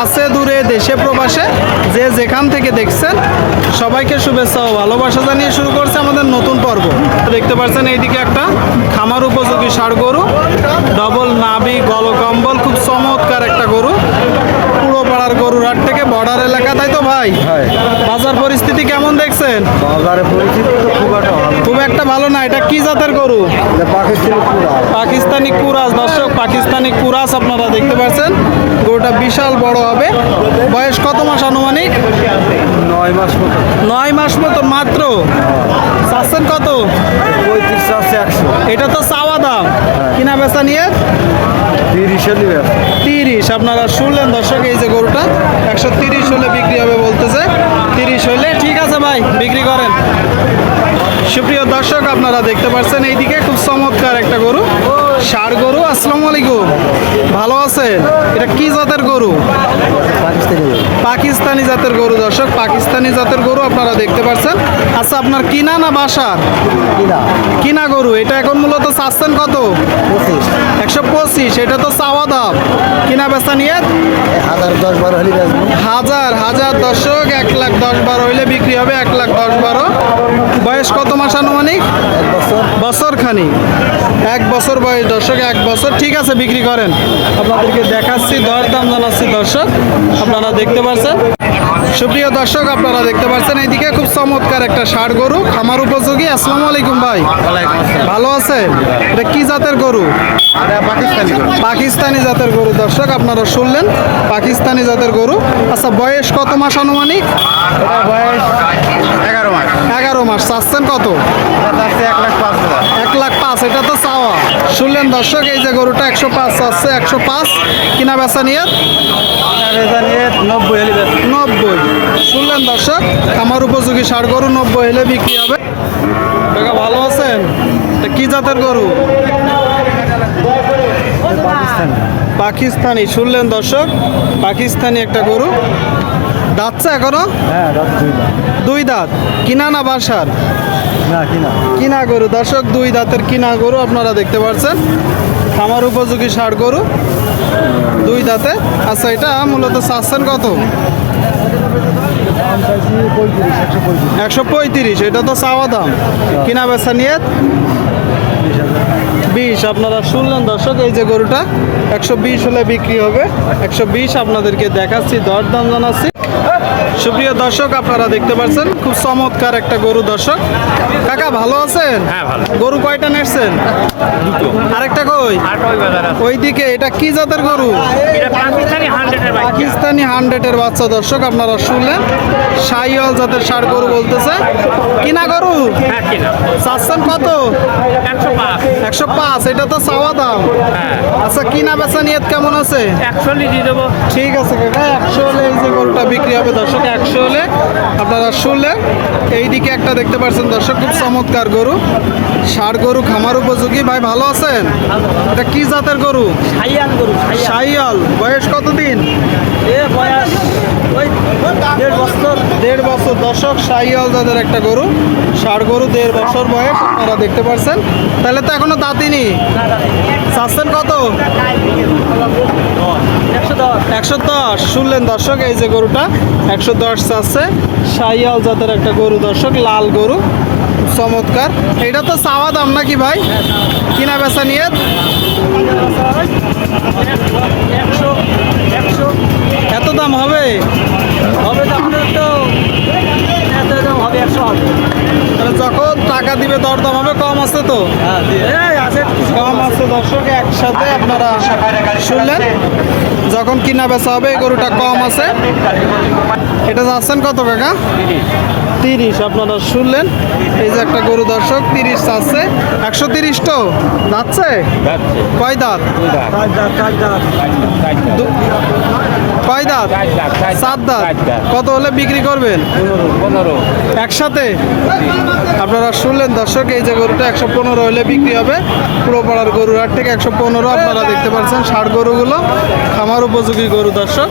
কাছে দূরে দেশে প্রবাসে যে যেখান থেকে দেখছেন সবাইকে শুভেচ্ছা ও ভালোবাসা জানিয়ে শুরু করছে আমাদের নতুন পর্ব। দেখতে পাচ্ছেন এইদিকে একটা খামার উপযোগী ষাঁড় গরু, ডবল নাভি গলকম্বল, খুব চমৎকার একটা গরু। পুরো পাড়ার গরুর হাট থেকে বর্ডার এলাকা, তাই তো ভাই? বাজার পরিস্থিতি কেমন দেখছেন? বাজারের পরিস্থিতি তো খুব একটা ভালো না। এটা কি জাতের গরু? পাকিস্তানি কুরাস। দর্শক, পাকিস্তানি কুরাস আপনারা দেখতে পাচ্ছেন। গরুটা বিশাল বড় হবে। বয়স কত মাস আনুমানিক? 9 মাস মতো। 9 মাস মতো মাত্র। চাচ্ছেন কত? 35 আছে 100। এটা তো চাওয়া দাম, কিনা বেচা নিয়ে 30 নিবে। 30 আপনারা শুনলেন দর্শক। এই যে গরুটা 130 হলে বিক্রি হবে বলতেছে। 30 হলে ঠিক আছে ভাই, বিক্রি করেন। সুপ্রিয় দর্শক, আপনারা দেখতে পাচ্ছেন এইদিকে খুব চমৎকার একটা গরু, ষাঁড় গরু। আসসালামু আলাইকুম, ভালো আছেন? এটা কি জাতের গরু? পাকিস্তানি জাতের গরু। দর্শক, পাকিস্তানি জাতের গরু আপনারা দেখতে পাচ্ছেন। আচ্ছা, আপনার কিনা না বাসার? কিনা গরু। এটা এখন মূলত চাচ্ছেন কত? 125। এটা তো চাওয়া দাম, কিনা বেচা নিয়ে 1010-12 হলে বেচবো। হাজার দর্শক 1,10,12 হইলে বিক্রি হবে। 1,10,12। বয়স কত মাস আনুমানিক? 1 বছর। বছর খানি, 1 বছর বয়স। দর্শক 1 বছর, ঠিক আছে, বিক্রি করেন। আপনাদেরকে দেখাচ্ছি, দরদাম জানাচ্ছি দর্শক, আপনারা দেখতে পাচ্ছেন। সুপ্রিয় দর্শক, আপনারা দেখতে পাচ্ছেন এইদিকে খুব চমৎকার একটা ষাঁড় গরু, খামার উপযোগী। আসসালামু আলাইকুম ভাই, ভালো আছেন? এটা কি জাতের গরু? পাকিস্তানি জাতের গরু। দর্শক, আপনারা শুনলেন, পাকিস্তানি জাতের গরু। আচ্ছা, বয়স কত মাস আনুমানিক? বয়স 11 মাস। 11 মাস। চাচ্ছেন কত? 1,05,000। 1,05,000। এটা তো চাওয়া। শুনলেন দর্শক, এই যে গরুটা 105 চাচ্ছে। 105 কিনা বেচা নিয়ে 90 হলে বেচবো। 90। শুনলেন দর্শক, খামার উপযোগী ষাঁড় গরু 90 হলে বিক্রি হবে। কাকা ভালো আছেন? এটা কি জাতের গরু? পাকিস্তানি। শুনলেন দর্শক, পাকিস্তানি একটা গরু। দাঁতছে এখনো? হ্যাঁ, রাত 2 দাঁত। 2 দাঁত। কিনা না বাসার? না, কিনা। কিনা গরু। দর্শক, 2 দাঁতের কিনা গরু আপনারা দেখতে পাচ্ছেন। খামার উপযোগী ষাঁড় গরু, 2 দাঁতে। আচ্ছা, এটা মূলত চাচ্ছেন কত? 135। এটা তো চাওয়া দাম, কিনা বেচা নিয়ে 20। আপনারা শুনলেন দর্শক, এই যে গরুটা 120 হলে বিক্রি হবে। 120 আপনাদেরকে দেখাচ্ছি, দরদাম জানাচ্ছি। সুপ্রিয় দর্শক, আপনারা দেখতে পাচ্ছেন খুব চমৎকার একটা গরু। দর্শক, কাকা ভালো আছেন? হ্যাঁ, ভালো। গরু কয়টা নেসছেন? আরেকটা কই? ওইদিকে। এটা কি জাতের গরু? পাকিস্তানি 100-এর বাচ্চা। দর্শক, আপনারা শুনলেন, শাহিওয়াল জাতের ষাঁড় গরু বলতেছে। কিনা গরু। চাচ্ছেন কত? 105। এটা তো চাওয়া দাম। আচ্ছা, কিনা বেচা নিয়ত কেমন আছে? 140 দিয়ে দেবো। ঠিক আছে কাকা, 100 হলে এই যে গরুটা বিক্রি হবে। দর্শক, 100 হলে আপনারা শুনলেন। এইদিকে একটা দেখতে পাচ্ছেন দর্শক, খুব চমৎকার গরু, ষাঁড় গরু, খামার উপযোগী। ভাই ভালো আছেন? এটা কি জাতের গরু? শাহিয়াল গরু। শাহিয়াল। বয়স কতদিন? বয়স ওই 1.5 বছর। 1.5 বছর। দর্শক, শাহিয়াল জাতের একটা গরু, ষাঁড় গরু, 1.5 বছর বয়স আপনারা দেখতে পাচ্ছেন। তাহলে তো এখনো দাঁতিনি। চাচ্ছেন কত? 110। শুনলেন দর্শক, এই যে গরুটা 110 চাচ্ছে। শাহিয়াল জাতের একটা গরু। দর্শক, লাল গরু, চমৎকার। এটা তো চাওয়া দাম নাকি ভাই? কিনা বেচা নিয়ে 100। এত দাম হবে? হবে তো আপনার তো এত দাম হবে। 100 হবে। তাহলে যখন টাকা দিবে দরদাম হবে, কম আছে তো? আছে কম আছে। দর্শক, একসাথে আপনারা শুনলেন, যখন কিনা বেচা হবে এই গরুটা কম আছে। এটা যাচ্ছেন কত কাকা? 30। আপনারা শুনলেন, এই যে একটা গরু। দর্শক, 30 চাচ্ছে। 130 তো যাচ্ছে। কয় দাঁত? কয় দাঁত? 7 দাঁত। কত হলে বিক্রি করবেন? 15। একসাথে। আপনারা শুনলেন দর্শক, এই যে গরুটা 115 হলে বিক্রি হবে। পুরো পাড়ার গরুর হাট থেকে 115 আপনারা দেখতে পাচ্ছেন ষাঁড় গরুগুলো, খামার উপযোগী গরু। দর্শক।